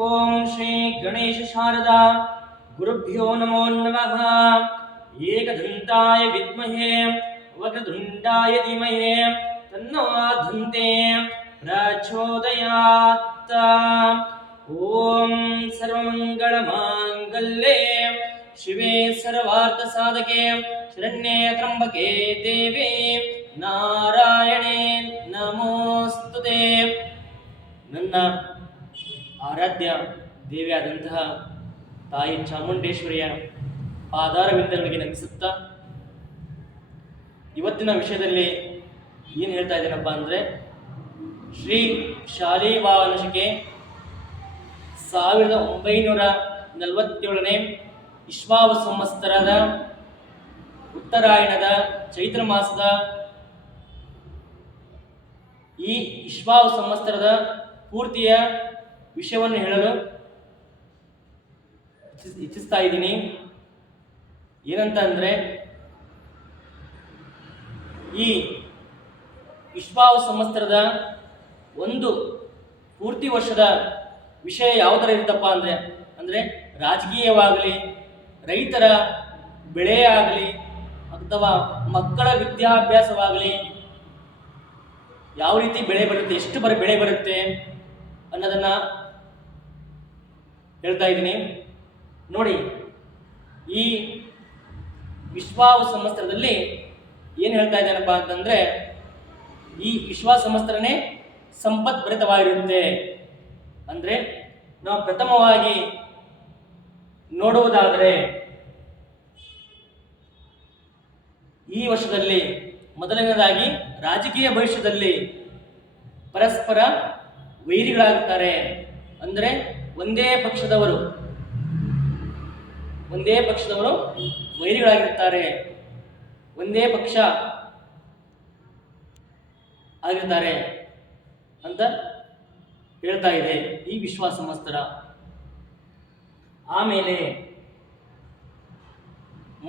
ಓಂ ಶ್ರೀ ಗಣೇಶ ಶಾರದಾ ಗುರುಭ್ಯೋ ನಮೋ ನಮಃ. ಏಕದಂತಾಯ ವಿದ್ಮಹೇ ವಕ್ರತುಂಡಾಯ ಧೀಮಹಿ ತನ್ನೋ ದಂತೆ ಪ್ರಚೋದಯಾತ್. ಓಂ ಸರ್ವಮಂಗಳ ಮಾಂಗಲ್ಯೆ ಶಿವೆ ಸರ್ವಾರ್ಥ ಸಾಧಕೆ ಶರಣ್ಯೆ ತ್ರ್ಯಂಬಕೆ ದೇವಿ ನಾರಾಯಣೇ ನಮೋಸ್ತುತೆ. ನನ್ನ ಆರಾಧ್ಯ ದೇವಿಯಾದಂತಹ ತಾಯಿ ಚಾಮುಂಡೇಶ್ವರಿಯ ಪಾದಾರವಿಂದಗಳಿಗೆ ನಮಿಸುತ್ತಾ ಇವತ್ತಿನ ವಿಷಯದಲ್ಲಿ ಏನು ಹೇಳ್ತಾ ಇದ್ದೇನಪ್ಪ ಅಂದರೆ, ಶ್ರೀ ಶಾಲಿವಾಹನ ಶಕೆ 1947ನೇ ಇಶ್ವಾವ ಸಂವತ್ಸರದ ಉತ್ತರಾಯಣದ ಚೈತ್ರ ಮಾಸದ ಈ ಇಶ್ವಾವ ಸಂವತ್ಸರದ ಪೂರ್ತಿಯ ವಿಷಯವನ್ನು ಹೇಳಲು ಇಚ್ಛಿಸ್ತಾ ಇದ್ದೀನಿ. ಏನಂತ ಅಂದರೆ, ಈ ಇಶ್ವಾವ ಸಂವತ್ಸರದ ಒಂದು ಪೂರ್ತಿ ವರ್ಷದ ವಿಷಯ ಯಾವುದರ ಇರುತ್ತಪ್ಪ ಅಂದರೆ ರಾಜಕೀಯವಾಗಲಿ, ರೈತರ ಬೆಳೆ ಆಗಲಿ, ಅಥವಾ ಮಕ್ಕಳ ವಿದ್ಯಾಭ್ಯಾಸವಾಗಲಿ, ಯಾವ ರೀತಿ ಬೆಳೆ ಬರುತ್ತೆ, ಎಷ್ಟು ಬೆಳೆ ಬರುತ್ತೆ ಅನ್ನೋದನ್ನು ಹೇಳ್ತಾ ಇದ್ದೀನಿ. ನೋಡಿ, ಈ ವಿಶ್ವಾವ ಸಂವತ್ಸರದಲ್ಲಿ ಏನು ಹೇಳ್ತಾ ಇದ್ದಾನಪ್ಪ ಅಂತಂದರೆ, ಈ ವಿಶ್ವಾವ ಸಂವತ್ಸರನೇ ಸಂಪತ್ಭರಿತವಾಗಿರುತ್ತೆ. ಅಂದರೆ ನಾವು ಪ್ರಥಮವಾಗಿ ನೋಡುವುದಾದರೆ, ಈ ವರ್ಷದಲ್ಲಿ ಮೊದಲನೇದಾಗಿ ರಾಜಕೀಯ ಭವಿಷ್ಯದಲ್ಲಿ ಪರಸ್ಪರ ವೈರಿಗಳಾಗುತ್ತಾರೆ. ಅಂದರೆ ಒಂದೇ ಪಕ್ಷದವರು ವೈರಿಗಳಾಗಿರ್ತಾರೆ, ಒಂದೇ ಪಕ್ಷ ಆಗಿರ್ತಾರೆ ಅಂತ ಹೇಳ್ತಾ ಇದೆ ಈ ವಿಶ್ವಾಸ ಸಂವತ್ಸರ. ಆಮೇಲೆ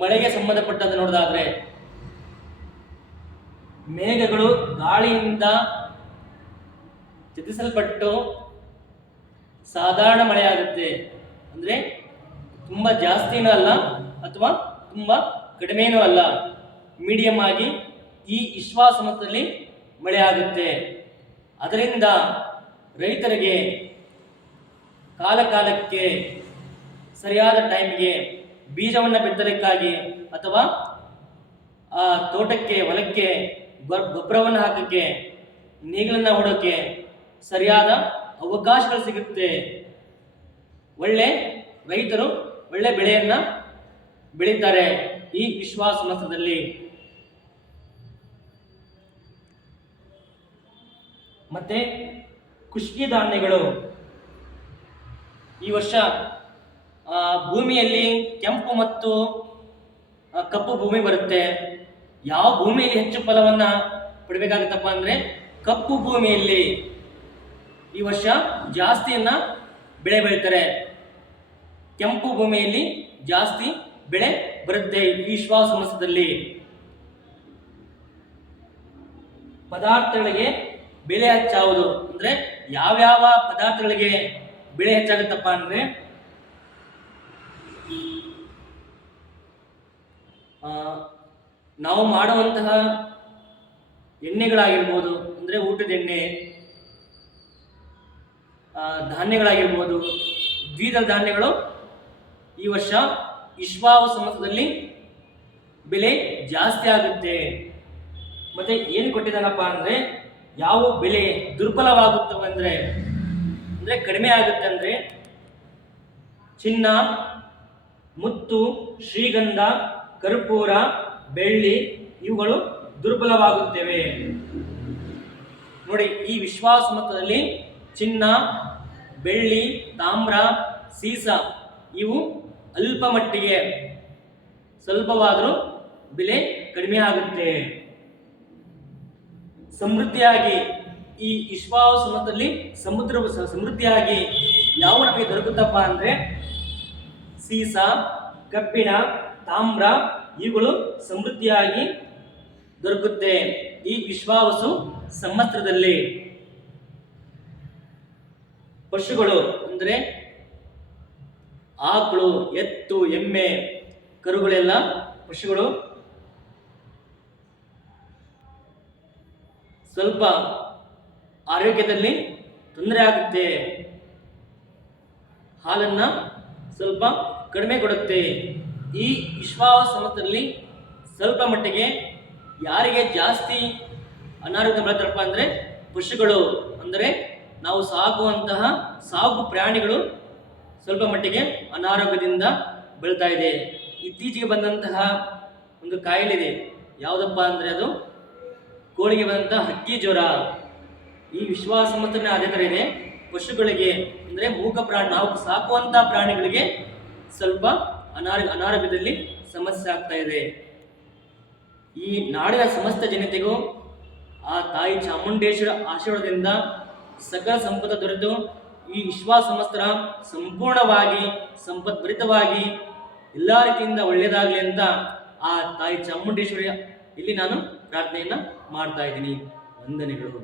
ಮಳೆಗೆ ಸಂಬಂಧಪಟ್ಟಂತೆ ನೋಡೋದಾದ್ರೆ, ಮೇಘಗಳು ಗಾಳಿಯಿಂದ ಚದುರಿಸಲ್ಪಟ್ಟು ಸಾಧಾರಣ ಮಳೆ ಆಗುತ್ತೆ. ಅಂದರೆ ತುಂಬ ಜಾಸ್ತಿನೂ ಅಲ್ಲ ಅಥವಾ ತುಂಬ ಕಡಿಮೆನೂ ಅಲ್ಲ, ಮೀಡಿಯಂ ಆಗಿ ಈ ವಿಶ್ವಾಸ ಸಂವತ್ಸರದಲ್ಲಿ ಮಳೆ ಆಗುತ್ತೆ. ಅದರಿಂದ ರೈತರಿಗೆ ಕಾಲಕ್ಕೆ ಸರಿಯಾದ ಟೈಮ್ಗೆ ಬೀಜವನ್ನು ಬಿತ್ತಲಿಕ್ಕಾಗಿ ಅಥವಾ ಆ ತೋಟಕ್ಕೆ ಹೊಲಕ್ಕೆ ಗೊಬ್ಬರವನ್ನು ಹಾಕೋಕ್ಕೆ, ನೇಗಿಲನ್ನು ಹೊಡೋಕ್ಕೆ ಸರಿಯಾದ ಅವಕಾಶಗಳು ಸಿಗುತ್ತೆ. ರೈತರು ಒಳ್ಳೆ ಬೆಳೆಯನ್ನು ಬೆಳೀತಾರೆ ಈ ವಿಶ್ವಾಸ ಸಂವತ್ಸರದಲ್ಲಿ. ಮತ್ತೆ ಕುಷ್ಕಿ ಧಾನ್ಯಗಳು ಈ ವರ್ಷ ಭೂಮಿಯಲ್ಲಿ ಕೆಂಪು ಮತ್ತು ಕಪ್ಪು ಭೂಮಿ ಬರುತ್ತೆ. ಯಾವ ಭೂಮಿಯಲ್ಲಿ ಹೆಚ್ಚು ಫಲವನ್ನು ಪಡಿಬೇಕಾಗುತ್ತಪ್ಪ ಅಂದರೆ, ಕಪ್ಪು ಭೂಮಿಯಲ್ಲಿ ಈ ವರ್ಷ ಜಾಸ್ತಿಯನ್ನು ಬೆಳೆ ಬೆಳೀತಾರೆ. ಕೆಂಪು ಭೂಮಿಯಲ್ಲಿ ಜಾಸ್ತಿ ಬೆಳೆ ಬರುತ್ತೆ ಈ ವಿಶ್ವಾಸ ಸಂವತ್ಸರದಲ್ಲಿ. ಪದಾರ್ಥಗಳಿಗೆ ಬೆಲೆ ಹೆಚ್ಚಾಗುವುದು ಅಂದರೆ, ಯಾವ್ಯಾವ ಪದಾರ್ಥಗಳಿಗೆ ಬೆಳೆ ಹೆಚ್ಚಾಗುತ್ತಪ್ಪ ಅಂದರೆ, ನಾವು ಮಾಡುವಂತಹ ಎಣ್ಣೆಗಳಾಗಿರ್ಬೋದು, ಅಂದರೆ ಊಟದ ಎಣ್ಣೆ, ಧಾನ್ಯಗಳಾಗಿರ್ಬೋದು, ದ್ವಿದಳ ಧಾನ್ಯಗಳು ಈ ವರ್ಷ ವಿಶ್ವಾವ ಸಂವತ್ಸರದಲ್ಲಿ ಬೆಲೆ ಜಾಸ್ತಿ ಆಗುತ್ತೆ. ಮತ್ತೆ ಏನು ಕೊಟ್ಟಿದ್ದಾನಪ್ಪ ಅಂದರೆ, ಯಾವ ಬೆಲೆ ದುರ್ಬಲವಾಗುತ್ತವೆ ಅಂದರೆ ಕಡಿಮೆ ಆಗುತ್ತೆ ಅಂದರೆ, ಚಿನ್ನ, ಮುತ್ತು, ಶ್ರೀಗಂಧ, ಕರ್ಪೂರ, ಬೆಳ್ಳಿ ಇವುಗಳು ದುರ್ಬಲವಾಗುತ್ತವೆ. ನೋಡಿ, ಈ ವಿಶ್ವಾಸ ಸಂವತ್ಸರದಲ್ಲಿ ಚಿನ್ನ, ಬೆಳ್ಳಿ, ತಾಮ್ರ, ಸೀಸ ಇವು ಅಲ್ಪ ಮಟ್ಟಿಗೆ ಸ್ವಲ್ಪವಾದರೂ ಬೆಲೆ ಕಡಿಮೆ ಆಗುತ್ತೆ. ಸಮೃದ್ಧಿಯಾಗಿ ಈ ವಿಶ್ವಾಸ ಸಂವತ್ಸರದಲ್ಲಿ ಸಮೃದ್ಧಿಯಾಗಿ ಯಾವ ನಮಗೆ ದೊರಕುತ್ತಪ್ಪ ಅಂದರೆ, ಸೀಸ, ಕಬ್ಬಿಣ, ತಾಮ್ರ ಇವುಗಳು ಸಮೃದ್ಧಿಯಾಗಿ ದೊರಕುತ್ತೆ ಈ ವಿಶ್ವಾವಸು ಸಂವತ್ಸರದಲ್ಲಿ. ಪಶುಗಳು ಅಂದರೆ ಆಕಳು, ಎತ್ತು, ಎಮ್ಮೆ, ಕರುಗಳೆಲ್ಲ ಪಶುಗಳು ಸ್ವಲ್ಪ ಆರೋಗ್ಯದಲ್ಲಿ ತೊಂದರೆ ಆಗುತ್ತೆ, ಹಾಲನ್ನು ಸ್ವಲ್ಪ ಕಡಿಮೆ ಕೊಡುತ್ತೆ. ಈ ವಿಶ್ವಾಸ ಸಮಯದಲ್ಲಿ ಸ್ವಲ್ಪ ಮಟ್ಟಿಗೆ ಯಾರಿಗೆ ಜಾಸ್ತಿ ಅನಾರೋಗ್ಯ ಬರುತ್ತಪ್ಪ ಅಂದರೆ ಪಶುಗಳು, ಅಂದರೆ ನಾವು ಸಾಕುವಂತಹ ಸಾಕು ಪ್ರಾಣಿಗಳು ಸ್ವಲ್ಪ ಮಟ್ಟಿಗೆ ಅನಾರೋಗ್ಯದಿಂದ ಬೀಳ್ತಾ ಇದೆ. ಇತ್ತೀಚೆಗೆ ಬಂದಂತಹ ಒಂದು ಕಾಯಿಲೆ ಇದೆ, ಯಾವುದಪ್ಪ ಅಂದರೆ ಅದು ಕೋಳಿಗೆ ಬಂದಂತಹ ಹಕ್ಕಿ ಜ್ವರ. ಈ ವಿಶ್ವಾಸ ಸಮರ್ಥನೆ ಅದೇ ಥರ ಇದೆ. ಪಶುಗಳಿಗೆ ಅಂದರೆ ಮೂಕ ಪ್ರಾಣಿ, ನಾವು ಸಾಕುವಂತಹ ಪ್ರಾಣಿಗಳಿಗೆ ಸ್ವಲ್ಪ ಅನಾರೋಗ್ಯದಲ್ಲಿ ಸಮಸ್ಯೆ ಆಗ್ತಾ ಇದೆ. ಈ ನಾಡಿನ ಸಮಸ್ತ ಜನತೆಗೂ ಆ ತಾಯಿ ಚಾಮುಂಡೇಶ್ವರ ಆಶೀರ್ವಾದದಿಂದ ಸಕಲ ಸಂಪತ್ತು ದೊರೆತು ಈ ವಿಶ್ವಾಸ ಸಮಸ್ತರ ಸಂಪೂರ್ಣವಾಗಿ ಸಂಪದ್ಭರಿತವಾಗಿ ಎಲ್ಲ ರೀತಿಯಿಂದ ಒಳ್ಳೆಯದಾಗಲಿ ಅಂತ ಆ ತಾಯಿ ಚಾಮುಂಡೇಶ್ವರಿ ಇಲ್ಲಿ ನಾನು ಪ್ರಾರ್ಥನೆಯನ್ನು ಮಾಡ್ತಾ ಇದ್ದೀನಿ. ವಂದನೆಗಳು.